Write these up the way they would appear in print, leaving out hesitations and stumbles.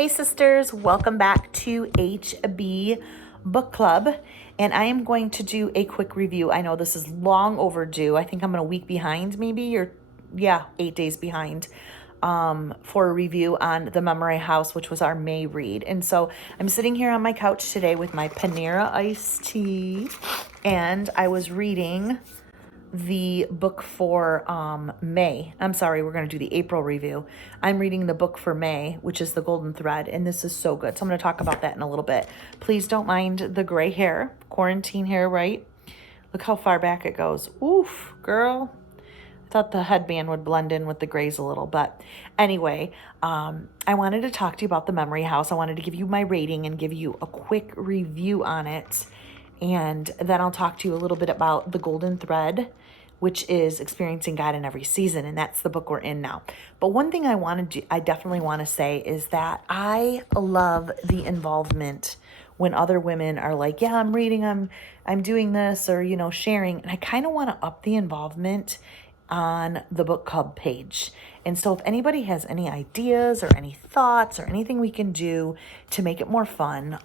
Hey sisters, welcome back to HB Book Club, and I am going to do a quick review. I know this is long overdue. I think I'm a week behind, maybe, or 8 days behind for a review on The Memory House, which was our May read. And so I'm sitting here on my couch today with my Panera iced tea, and I was reading the book for May. I'm sorry, we're going to do the April review. I'm reading the book for May, which is The Golden Thread, and this is so good. So I'm going to talk about that in a little bit. Please don't mind the gray hair, quarantine hair, right? Look how far back it goes. Oof, girl. I thought the headband would blend in with the grays a little, but anyway, I wanted to talk to you about The Memory House. I wanted to give you my rating and give you a quick review on it. And then I'll talk to you a little bit about The Golden Thread, which is experiencing God in every season. And that's the book we're in now. But one thing I definitely want to say is that I love the involvement when other women are like, yeah, I'm reading, I'm doing this, or, sharing. And I kind of want to up the involvement on the book club page. And so if anybody has any ideas or any thoughts or anything we can do to make it more fun,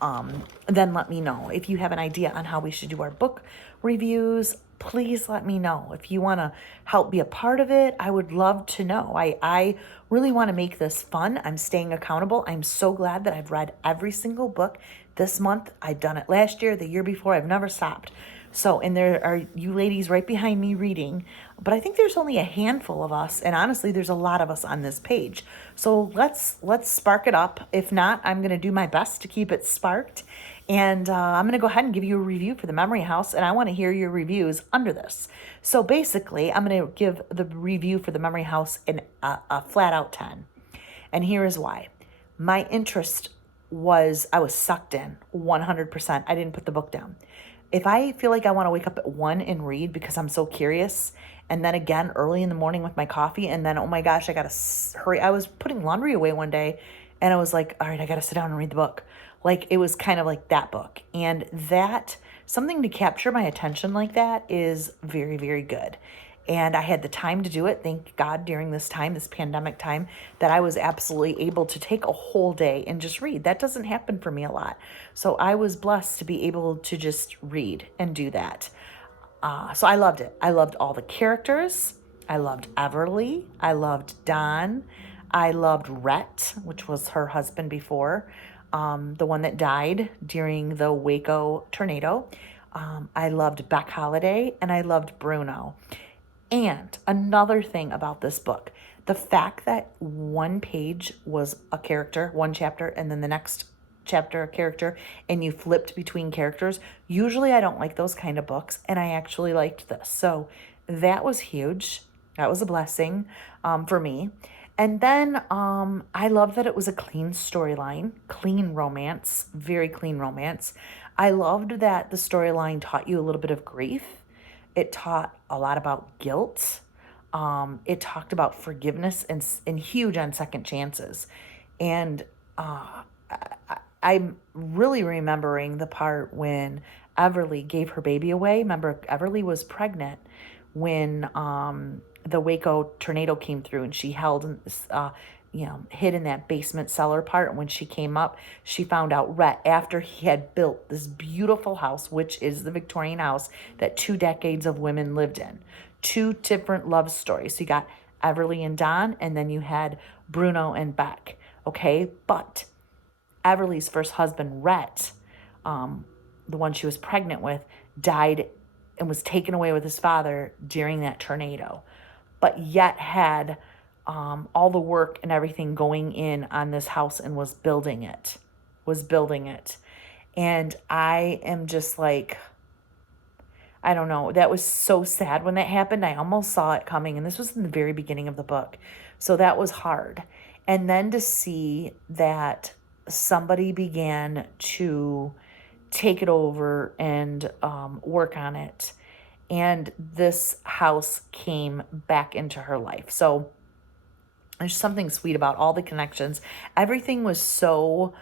then let me know. If you have an idea on how we should do our book reviews, please let me know. If you want to help be a part of it, I would love to know. I really want to make this fun. I'm staying accountable. I'm so glad that I've read every single book this month. I've done it last year, the year before. I've never stopped. So, and there are you ladies right behind me reading, but I think there's only a handful of us, and honestly, there's a lot of us on this page. So let's spark it up. If not, I'm going to do my best to keep it sparked, and I'm going to go ahead and give you a review for The Memory House, and I want to hear your reviews under this. So basically, I'm going to give the review for The Memory House a flat out 10, and here is why. My interest I was sucked in 100%. I didn't put the book down. If I feel like I want to wake up at 1 and read because I'm so curious, and then again early in the morning with my coffee, and then, oh my gosh, I got to hurry. I was putting laundry away one day, and I was like, all right, I got to sit down and read the book. Like, it was kind of like that book. And that, something to capture my attention like that is very, very good. And I had the time to do it. Thank God during this time, this pandemic time, that I was absolutely able to take a whole day and just read. That doesn't happen for me a lot. So I was blessed to be able to just read and do that. So I loved it. I loved all the characters. I loved Everly. I loved Don. I loved Rhett, which was her husband before, the one that died during the Waco tornado. I loved Beck Holiday, and I loved Bruno. And another thing about this book, the fact that one page was a character, one chapter, and then the next chapter a character, and you flipped between characters. Usually I don't like those kind of books, and I actually liked this. So that was huge. That was a blessing for me. And then I love that it was a clean storyline, clean romance, very clean romance. I loved that the storyline taught you a little bit of grief. It taught a lot about guilt. It talked about forgiveness and huge on second chances. And I'm really remembering the part when Everly gave her baby away. Remember, Everly was pregnant when the Waco tornado came through, and she held, hid in that basement cellar part. And when she came up, she found out Rhett, after he had built this beautiful house, which is the Victorian house that 2 decades of women lived in. 2 different love stories. So you got Everly and Don, and then you had Bruno and Beck. Okay, but Everly's first husband, Rhett, the one she was pregnant with, died and was taken away with his father during that tornado, but yet had all the work and everything going in on this house and was building it. And I am just like, I don't know. That was so sad when that happened. I almost saw it coming, and this was in the very beginning of the book. So that was hard. And then to see that somebody began to take it over and work on it, and this house came back into her life. So there's something sweet about all the connections. Everything was so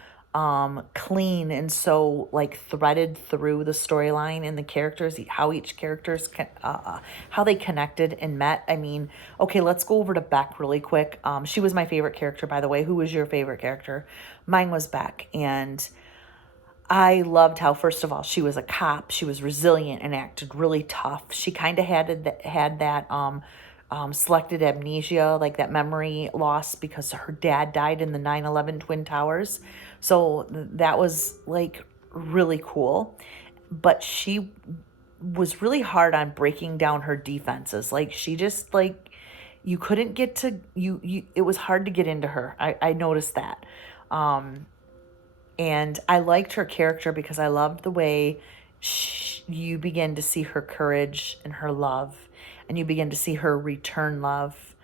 clean and so like threaded through the storyline and the characters, how each characters how they connected and met. I mean, okay, let's go over to Beck really quick. She was my favorite character, by the way. Who was your favorite character? Mine was Beck, and I loved how, first of all, she was a cop. She was resilient and acted really tough. She kind of had that selected amnesia, like that memory loss, because her dad died in the 9/11 Twin Towers. So that was like really cool. But she was really hard on breaking down her defenses. Like she just like you couldn't get to you it was hard to get into her. I noticed that. And I liked her character because I loved the way you begin to see her courage and her love, and you begin to see her return love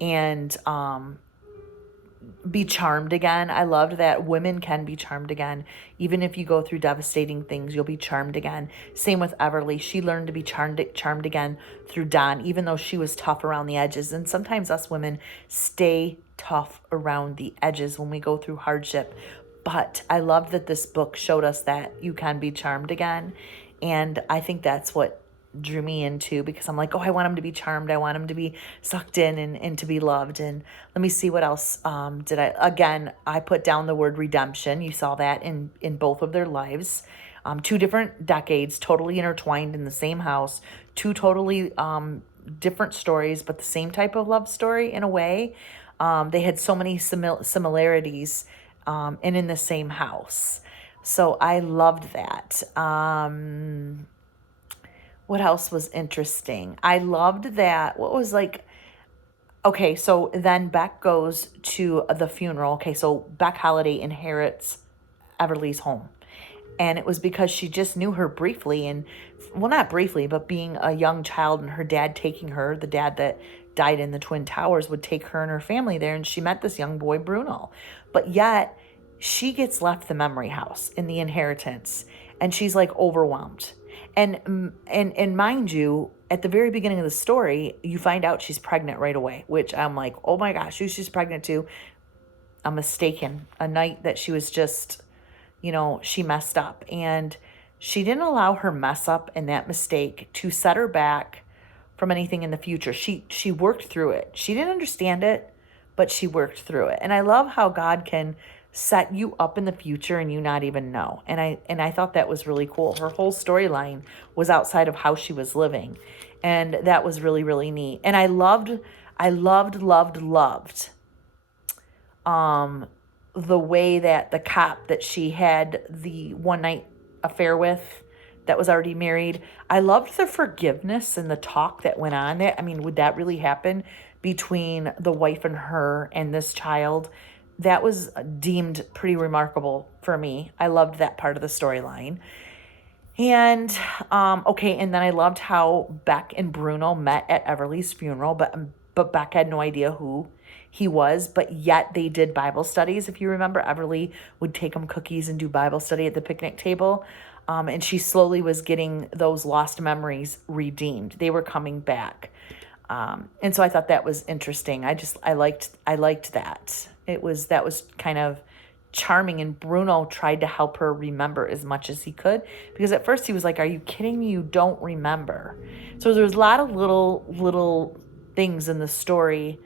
and be charmed again. I loved that women can be charmed again. Even if you go through devastating things, you'll be charmed again. Same with Everly. She learned to be charmed again through Don, even though she was tough around the edges. And sometimes us women stay tough around the edges when we go through hardship. But I love that this book showed us that you can be charmed again. And I think that's what drew me into, because I'm like, oh, I want him to be charmed. I want him to be sucked in and to be loved. And let me see what else did I, again, I put down the word redemption. You saw that in both of their lives. Two different decades, totally intertwined in the same house, two totally different stories, but the same type of love story in a way. They had so many similarities and in the same house. So I loved that. What else was interesting? I loved that. What was like, okay, so then Beck goes to the funeral. Okay, so Beck Holiday inherits Everly's home. And it was because she just knew her briefly, and well, not briefly, but being a young child and her dad taking her, the dad that died in the Twin Towers, would take her and her family there, and she met this young boy, Bruno. But yet she gets left the memory house in the inheritance, and she's like overwhelmed. And mind you, at the very beginning of the story, you find out she's pregnant right away, which I'm like, oh my gosh, who she's pregnant to? I'm mistaken. A night that she was just, she messed up, and she didn't allow her mess up and that mistake to set her back from anything in the future. She worked through it. She didn't understand it, but she worked through it. And I love how God can set you up in the future and you not even know. And I thought that was really cool. Her whole storyline was outside of how she was living. And that was really, really neat. And I loved the way that the cop that she had the one night affair with, that was already married, I loved the forgiveness and the talk that went on there. I mean, would that really happen between the wife and her and this child? That was deemed pretty remarkable for me. I loved that part of the storyline. And, okay, and then I loved how Beck and Bruno met at Everly's funeral, but Beck had no idea who he was, but yet they did Bible studies. If you remember, Everly would take them cookies and do Bible study at the picnic table, and she slowly was getting those lost memories redeemed. They were coming back. And so I thought that was interesting. I liked that. That was kind of charming, and Bruno tried to help her remember as much as he could, because at first he was like, are you kidding me? You don't remember. So there was a lot of little things in the story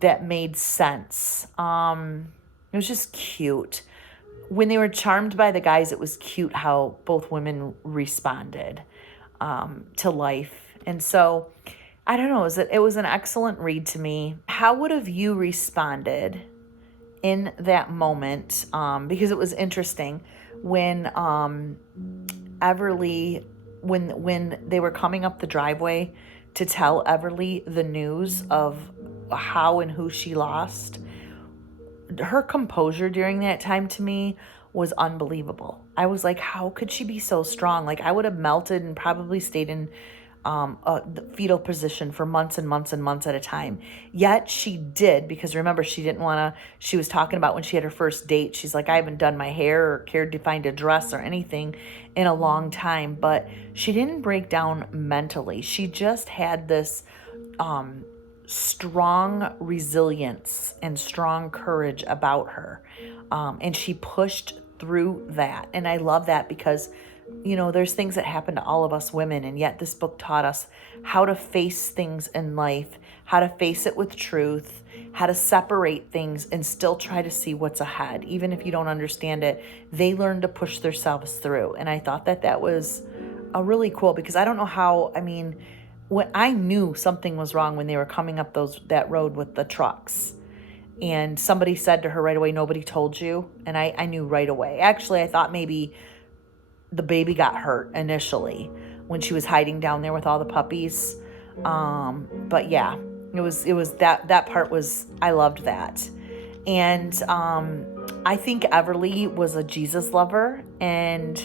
that made sense. It was just cute. When they were charmed by the guys, it was cute how both women responded to life. And so I don't know, it was an excellent read to me. How would have you responded in that moment? Because it was interesting when Everly, when they were coming up the driveway to tell Everly the news of how and who she lost, her composure during that time to me was unbelievable. I was like, how could she be so strong? Like, I would have melted and probably stayed in the fetal position for months and months and months at a time. Yet she did, because remember, she was talking about when she had her first date, she's like, I haven't done my hair or cared to find a dress or anything in a long time. But she didn't break down mentally. She just had this strong resilience and strong courage about her. And she pushed through that. And I love that because, there's things that happen to all of us women, and yet this book taught us how to face things in life, how to face it with truth, how to separate things and still try to see what's ahead. Even if you don't understand it, they learn to push themselves through. And I thought that was a really cool, because I don't know how, when I knew something was wrong when they were coming up that road with the trucks. And somebody said to her right away, "Nobody told you?" And I knew right away. Actually, I thought maybe the baby got hurt initially when she was hiding down there with all the puppies. But yeah, it was that part was, I loved that. And I think Everly was a Jesus lover, and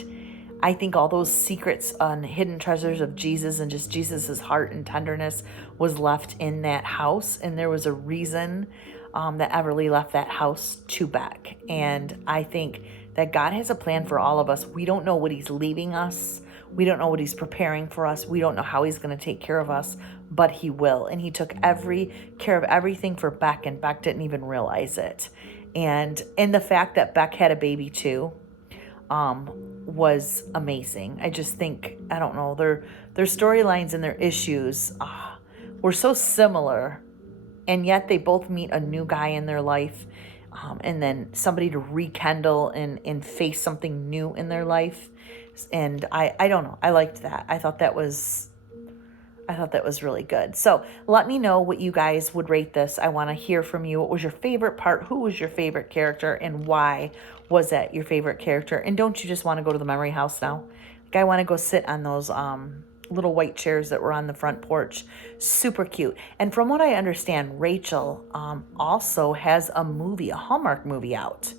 I think all those secrets and hidden treasures of Jesus and just Jesus's heart and tenderness was left in that house. And there was a reason that Everly left that house to Beck. And I think that God has a plan for all of us. We don't know what he's leaving us. We don't know what he's preparing for us. We don't know how he's going to take care of us, but he will. And he took care of everything for Beck, and Beck didn't even realize it. And the fact that Beck had a baby too, was amazing. I just think, I don't know, their storylines and their issues were so similar, and yet they both meet a new guy in their life, and then somebody to rekindle and face something new in their life. And I don't know, I liked that. I thought that was really good. So let me know what you guys would rate this. I want to hear from you. What was your favorite part? Who was your favorite character, and why was that your favorite character? And don't you just want to go to the memory house now? Like, I want to go sit on those little white chairs that were on the front porch. Super cute. And from what I understand, Rachel also has a Hallmark movie out.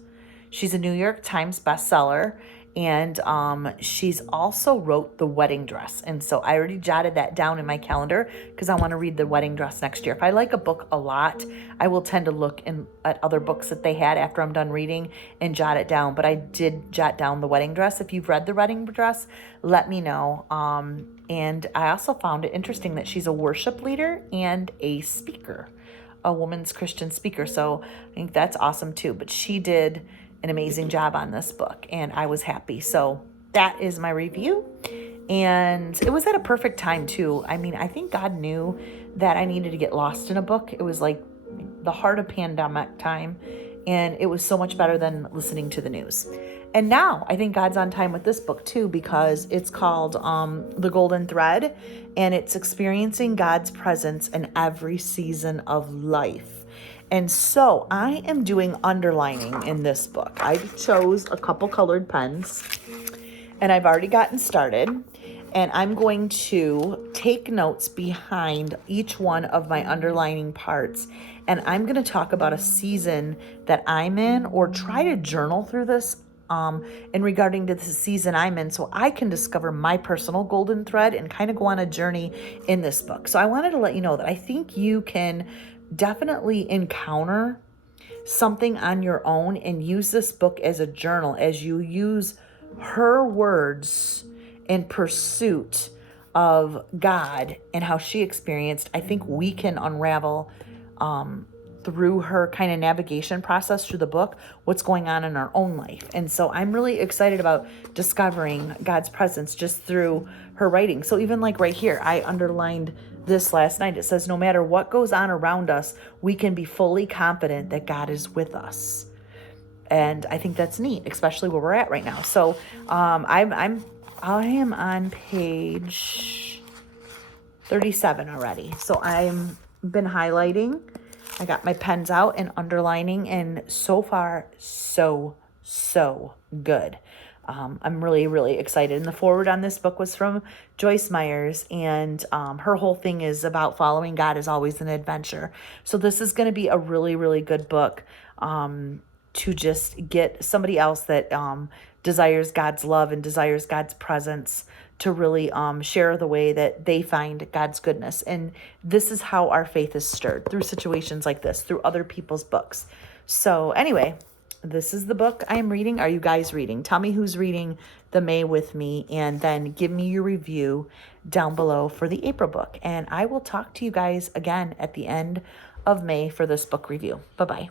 She's a New York Times bestseller. And she's also wrote The Wedding Dress. And so I already jotted that down in my calendar because I want to read The Wedding Dress next year. If I like a book a lot, I will tend to look at other books that they had after I'm done reading and jot it down. But I did jot down The Wedding Dress. If you've read The Wedding Dress, let me know. And I also found it interesting that she's a worship leader and a speaker, a woman's Christian speaker. So I think that's awesome too. But she did an amazing job on this book, and I was happy. So that is my review, and it was at a perfect time too. I think God knew that I needed to get lost in a book. It was like the heart of pandemic time, and it was so much better than listening to the news. And now I think God's on time with this book too, because it's called The Golden Thread, and it's experiencing God's presence in every season of life. And so I am doing underlining in this book. I chose a couple colored pens, and I've already gotten started. And I'm going to take notes behind each one of my underlining parts. And I'm going to talk about a season that I'm in, or try to journal through this in regarding to the season I'm in, so I can discover my personal golden thread and kind of go on a journey in this book. So I wanted to let you know that I think you can definitely encounter something on your own and use this book as a journal as you use her words in pursuit of God and how she experienced. I think we can unravel through her kind of navigation process through the book what's going on in our own life. And so I'm really excited about discovering God's presence just through her writing. So even like right here, I underlined this last night. It says, no matter what goes on around us, we can be fully confident that God is with us. And I think that's neat, especially where we're at right now. So I am on page 37 already. So I've been highlighting. I got my pens out and underlining, and so far, so good. I'm really, really excited. And the foreword on this book was from Joyce Myers, and her whole thing is about following God is always an adventure. So this is going to be a really, really good book to just get somebody else that desires God's love and desires God's presence to really share the way that they find God's goodness. And this is how our faith is stirred, through situations like this, through other people's books. So anyway, this is the book I'm reading. Are you guys reading? Tell me who's reading the May with me, and then give me your review down below for the April book. And I will talk to you guys again at the end of May for this book review. Bye-bye.